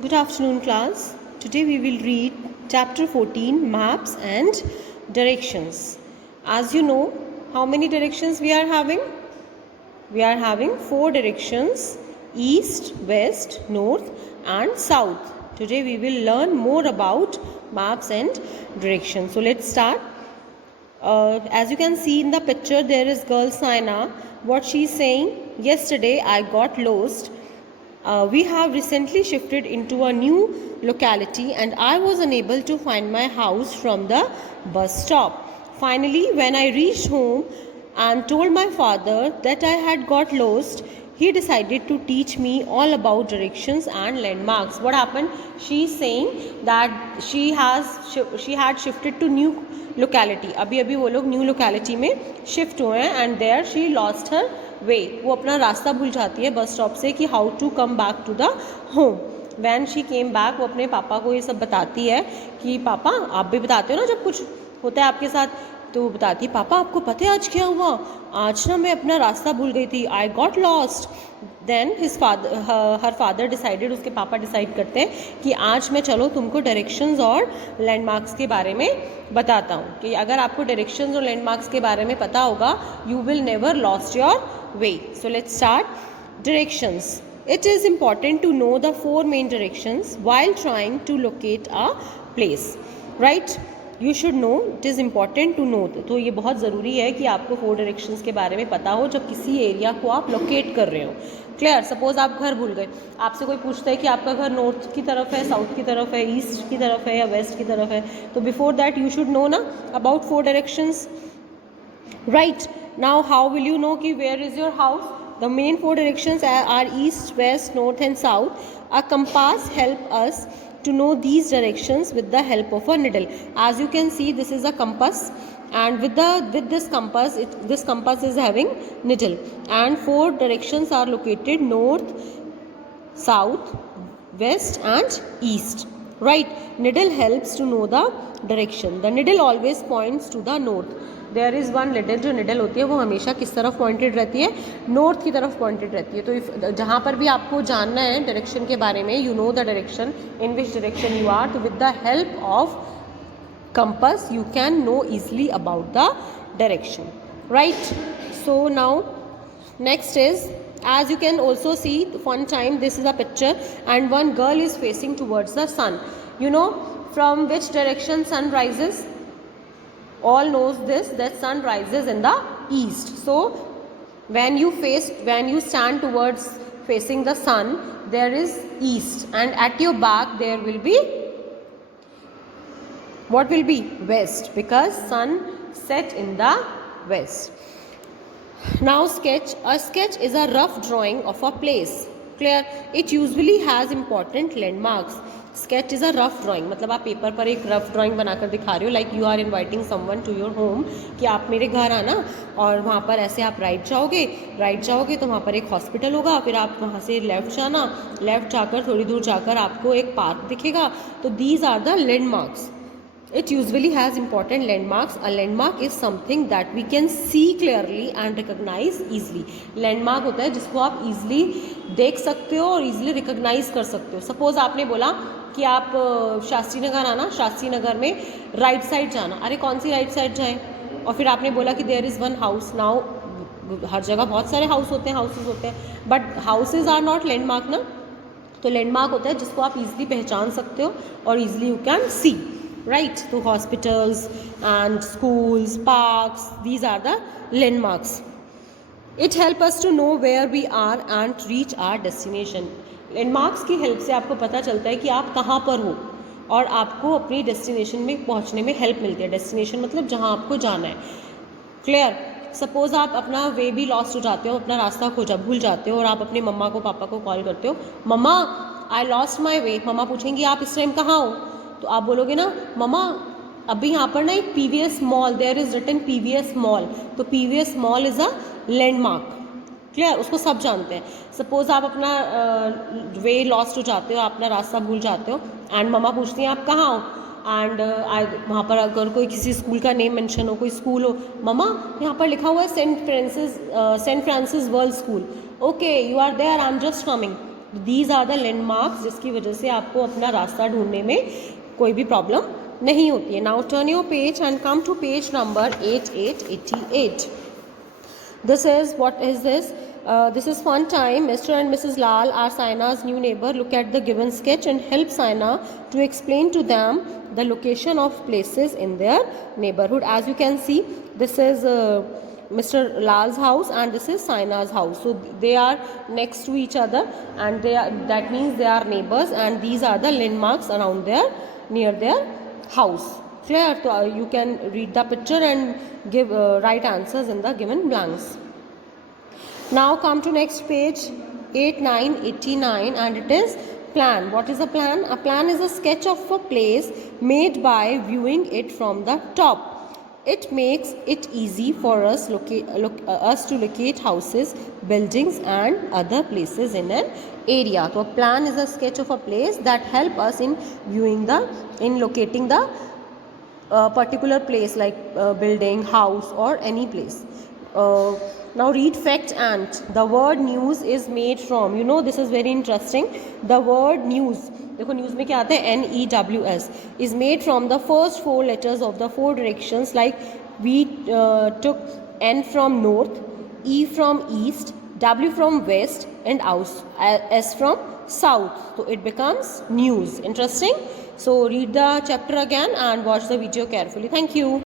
Good afternoon, class. Today we will read chapter 14, Maps and Directions. As you know, how many directions we are having? We are having 4 directions: east, west, north and south. Today we will learn more about maps and directions. So let's start. As you can see in the picture, there is girl Saina. What she is saying: yesterday I got lost. We have recently shifted into a new locality and I was unable to find my house from the bus stop. Finally, when I reached home and told my father that I had got lost, he decided to teach me all about directions and landmarks. What happened? She is saying that she had shifted to new locality. अभी अभी वो लोग new locality में shift हुए हैं and there she lost her way. वो अपना रास्ता भूल जाती है बस स्टॉप से कि how to come back to the home. When she came back वो अपने पापा को ये सब बताती है कि पापा आप भी बताते हो ना जब कुछ होता है आपके साथ, तो वो बताती है पापा आपको पता है आज क्या हुआ, आज ना मैं अपना रास्ता भूल गई थी, I got lost. Then her father decided, उसके पापा डिसाइड करते हैं कि आज मैं चलो तुमको डायरेक्शंस और लैंडमार्क्स के बारे में बताता हूँ कि अगर आपको डायरेक्शंस और लैंडमार्क्स के बारे में पता होगा you will never lost your way. So let's start. Directions. It is important to know the 4 main directions while trying to locate a place. Right? You should know. It is important to know. तो ये बहुत ज़रूरी है कि आपको 4 directions के बारे में पता हो जब किसी एरिया को आप लोकेट कर रहे हो. क्लियर? सपोज आप घर भूल गए, आपसे कोई पूछता है कि आपका घर नॉर्थ की तरफ है, साउथ की तरफ है, ईस्ट की तरफ है या वेस्ट की तरफ है, तो before that you should know ना about 4 directions. Right? Now how will you know कि where is your house? The main 4 directions are east, west, north and south. A compass help us to know these directions with the help of a needle. As you can see, this is a compass and with this compass is having needle and 4 directions are located: north, south, west and east. Right? Needle helps to know the direction. The needle always points to the north. There is one needle. जो needle होती है वो हमेशा किस तरफ pointed रहती है? North की तरफ पॉइंटेड रहती है. तो जहाँ पर भी आपको जानना है डायरेक्शन के बारे में, you know the direction in which direction you are, तो with the help of compass you can know easily about the direction. Right? So now next is, as you can also see, one time this is a picture and one girl is facing towards the sun. You know from which direction sun rises? All knows this, that sun rises in the east. So when you stand towards facing the sun, there is east and at your back there will be, what will be? West, because sun set in the west. Now sketch. A sketch is a rough drawing of a place. Clear? It usually has important landmarks. Sketch is a rough drawing, मतलब आप paper पर एक rough drawing बनाकर दिखा रहे हो. Like you are inviting someone to your home कि आप मेरे घर आना, और वहाँ पर ऐसे आप राइट जाओगे तो वहाँ पर एक हॉस्पिटल होगा, फिर आप वहाँ से लेफ़्ट जाना, लेफ़्ट जाकर थोड़ी दूर जाकर आपको एक पार्क दिखेगा. तो these are the landmarks. It usually has important landmarks. A landmark is something that we can see clearly and recognize easily. Landmark होता है जिसको आप easily देख सकते हो और easily recognize कर सकते हो. Suppose आपने बोला कि आप शास्त्री नगर आना, शास्त्री नगर में राइट साइड जाना. अरे कौन सी राइट साइड जाए? और फिर आपने बोला कि there is one house. Now हर जगह बहुत सारे हाउसेज होते हैं but houses are not landmark ना. तो लैंडमार्क होता है जिसको आप easily पहचान सकते हो और easily you can see. Right? So hospitals and schools, parks, these are the landmarks. It helps us to know where we are and reach our destination. Landmarks की हेल्प से आपको पता चलता है कि आप कहाँ पर हो और आपको अपनी डेस्टिनेशन में पहुँचने में हेल्प मिलती है. डेस्टिनेशन मतलब जहाँ आपको जाना है. क्लियर? सपोज आप अपना वे भी लॉस्ट हो जाते हो, अपना रास्ता भूल जाते हो और आप अपने मम्मा को पापा को कॉल करते हो, मम्मा आई लॉस्ट माई वे. मम्मा पूछेंगी आप इस टाइम कहाँ हो? तो आप बोलोगे ना मम्मा अभी यहाँ पर ना एक PVS mall, there is written PVS mall. तो PVS mall is a landmark. Clear? उसको सब जानते हैं. सपोज आप अपना वे लॉस्ट हो जाते हो, आप अपना रास्ता भूल जाते हो एंड मम्मा पूछती हैं आप कहाँ हो, एंड वहाँ पर अगर कोई किसी स्कूल का नेम मेंशन हो, कोई स्कूल हो, मम्मा यहाँ पर लिखा हुआ है Saint Francis World School. Okay you are there, I am just coming. These are the landmarks जिसकी वजह से आपको अपना रास्ता ढूंढने में कोई भी प्रॉब्लम नहीं होती है. Now turn your page and come to page number 8888. This is, what is this? This is fun time. Mr. and Mrs. Lal are Saina's new neighbor. Look at the given sketch and help Saina to explain to them the location of places in their neighborhood. As you can see, this is Mr. Lal's house and this is Saina's house. So they are next to each other, and that means they are neighbors, and these are the landmarks around their, near their house. Clear? So you can read the picture and give right answers in the given blanks. Now come to next page 8989, and it is plan. What is a plan? A plan is a sketch of a place made by viewing it from the top. It makes it easy for us to locate houses, buildings and other places in an area. So a plan is a sketch of a place that help us in locating the particular place, like building, house or any place. Now read fact and. The word news is made from, you know, this is very interesting. The word news, देखो news में क्या आता है, NEWS, is made from the first 4 letters of the 4 directions. Like we took N from north, E from east, W from west and S from south. So it becomes news. Interesting. So read the chapter again and watch the video carefully. Thank you.